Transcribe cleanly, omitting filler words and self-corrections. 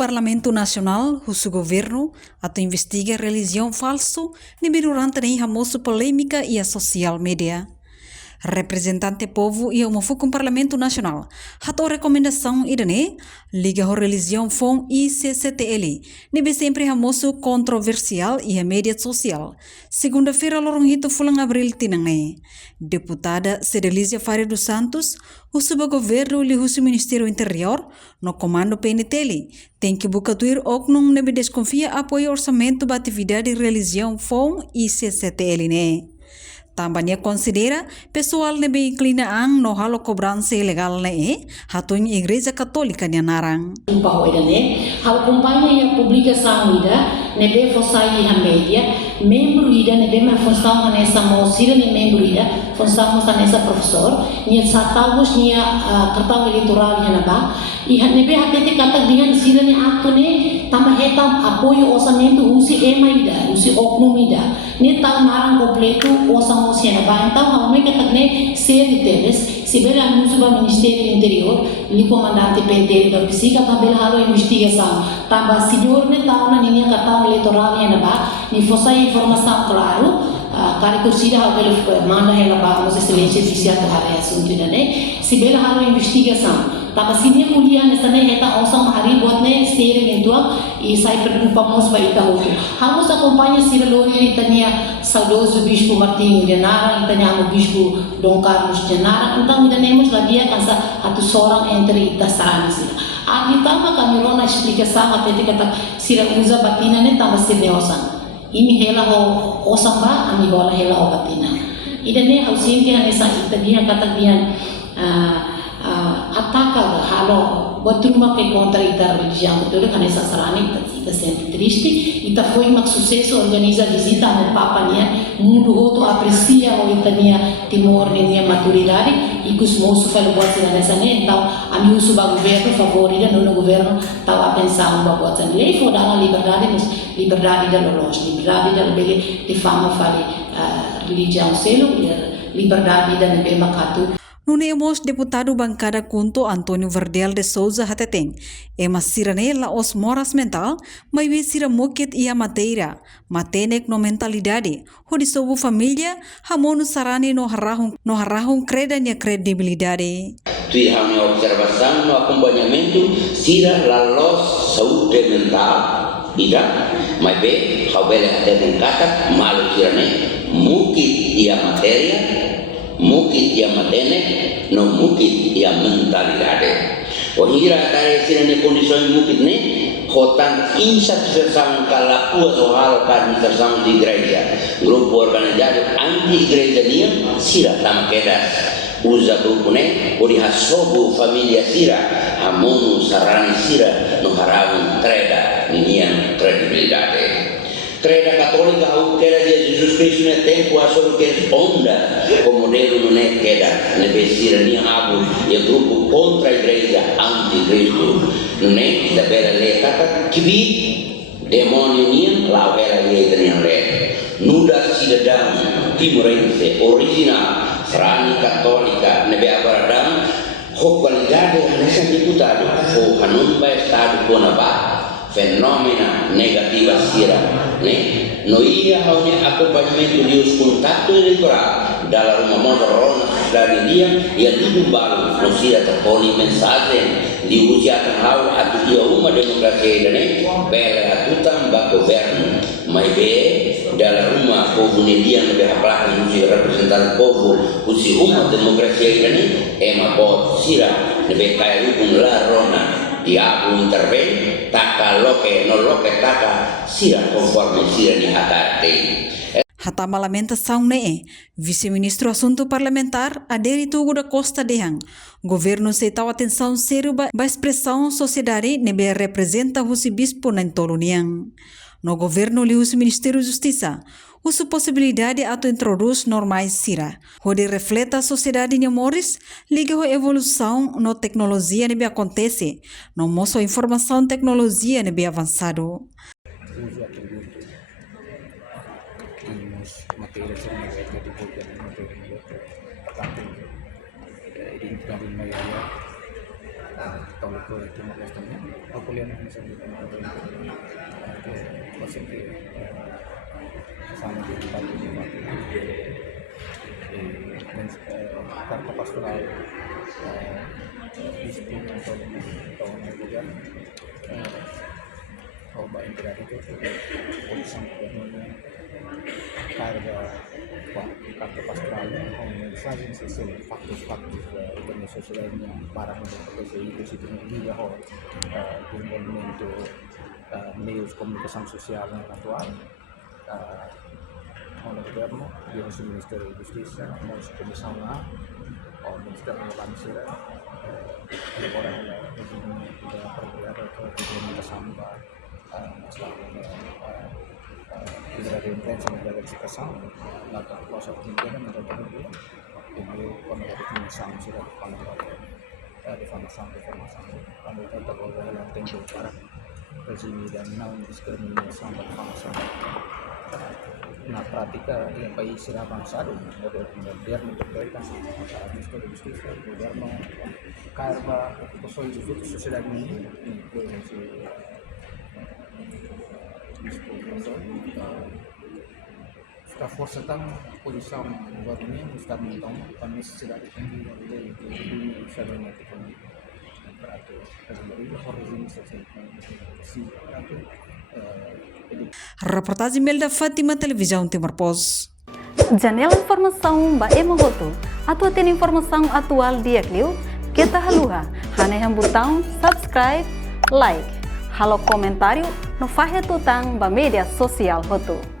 Parlamento Nacional, o governo, atau investiga religião falso, durante a famosa polêmica e a social media. Representante povo e o Parlamento Nacional, a recomendação idane, liga a religião fom ICCTL, nebe sempre famoso controversial e a mídia social. Segunda-feira, lorongito fulang abril tinange. Deputada Cedelícia Faria dos Santos, o subgoverno e o Ministério Interior, no comando PNTL, tem que bucatuir oknum nebe desconfia apoio orçamento da atividade religião fom ICCTL ne. Também considera pessoal nebe inclinaan no halo cobrança ilegal ne hatun igreja católica de narang. Bahwa idane hal kumpanya publikação ida nebe fosai ha media membro ida nebe ma fosau hanesa mo sira ne membro ida fosau mo hanesa professor nia satavos nia cartão eleitoral nia ba e nebe hatete kata dengan sira ne akto ne tama heta apoio orçamento usi ema ida usi oknum ida ne tal marang completo orçamento sia ba então hal me kata ne ser deles se bela anúncio do Ministério Interior, o comandante PNTL da Psica também halo investigação. Também senhor ne tahu na linha cartão eleitoral yang naba, ni fossa informação claro, kari kursi dah agak mana hela ba, masa excelência oficial ke hari assunto ne. Se bela halo investigação. Também sini kuliah nesta ne heta osam hari buat ne sering itu e sai preocupamos ba ita hotu. Hamos acompanha sira lori itania saudoso bispo Martinho de Nara, itania o bispo Dom Carlos de Nara. Então ainda temos lá dia kansa atu seorang entre ita sarana sira. Aqui tama kami rona explicação até kata sira usa batina ne tama sira osam. Ini hela ho osam ba ami bola hela o batina. Ida ne hausin ke hanesa ita dia kata dia ataca halo batruma que contra ita religião betul kan essa sarani ita sempre triste ita foi um sucesso organiza visita no papa nia mundo outro aprecia o itania timor nia maturidade e kus moço falo buat sila nessa ne então a mim uso ba governo favorita no governo tava pensando ba buat san lei for dalla liberdade da lolos liberdade da bele de fama fale religião selo liberdade da nebe makatu. Nunemos deputado bancada Kunto Antônio Verdel de Souza Hateteng, ema sirane la os moras mental, mas we sira moket ia mateira, matenek no mentalidade, hodi sobu família, hamonu sarane no harahun credanya credibilidade. Tui hanya observação no acompanhamento, sira la los saúde mental, ida, mas be, haubele Hateteng kata, malu sirane, mukit ia materia, mukit ia matene, no mukit ia mentalidade. O hira tare sirane kondisyon mukit ne, hotan insatisfação kala uas o halo administração de igreja, grupo organizado anti igreja nia, sira tama kedas. Usa grupo ne, ori hasobu familia sira, hamonu sarani sira, no harawun treda, nian credibilidade. Treda católica au queda de Jesus Cristo ne tempo a solo que responda como modelo não é queda ne vestir ni abu e grupo contra a igreja anti-Cristo não é da bela lei kata kibi demônio ni la bela lei tenia lei nuda cidadão timorense original frani católica ne be abaradam ho qualidade nessa deputado ho hanum ba estado conaba fenomena negativa sira né no ia hanya acompanhamento de os contato eleitoral dalam rumah motor dari dia ia dibumbalo no sira terponi mensagem di usia hau atu dia uma demokrasia ne bela atutam ba governo mai be dalam rumah povo ne dia ne beraplah usi representan povo usi uma demokrasia ne ema bot sira ne be kaya hukum la rona diabo intervém, taca loque, no loque taca, sira conforme sira ni hatate. Hatama lamentação ne vice-ministro assunto parlamentar Adérito da Costa Dehang. Governo setau atenção sério ba expressão sociedade nebe representa o bispo na Toloniang. No governo li o Ministério Justiça, usa possibilidade ato introduz normais sira, onde reflete a sociedade de Morris, liga a evolução no tecnologia nebe acontece, no moço informação tecnologia nebe avançado. Católico de Timor-Leste también, apoyando en ese tipo que hacen que sama di Batu carta pastoral di 10 tahun kemudian coba integrasi itu polisi yang carga carta pastoral con mensajes sobre factos de sociedade para conseguir esse vida ou desenvolvimento meios de comunicação social atual oleh governo, di Ministero di Giustizia, di Commissione A, o Ministero della Lansira, ora la Procuratura di Samba, tidak ada intensi tidak ada ekspresi, lalu kuasa pemimpinan mereka berdua, ini konversi sanksi dan reformasi, kalau kita kalau dalam tempo para rezim dan non diskriminasi antar bangsa. Na prática, em país avançado, moderno, masyarakat justicia, governo, carba, ocupações de toda a sociedade ini, inclusive a força tão posição do governo está então a necessidade de saber para resolver o regime se Reportagem Melda Fátima, Televisão Timor Pos. Janela informação ba Emohoto. Atua tem informação atual dia Clio. Kita haluha. Haneham botão subscribe, like. Halo comentário no fahe tutang ba media sosial Hoto.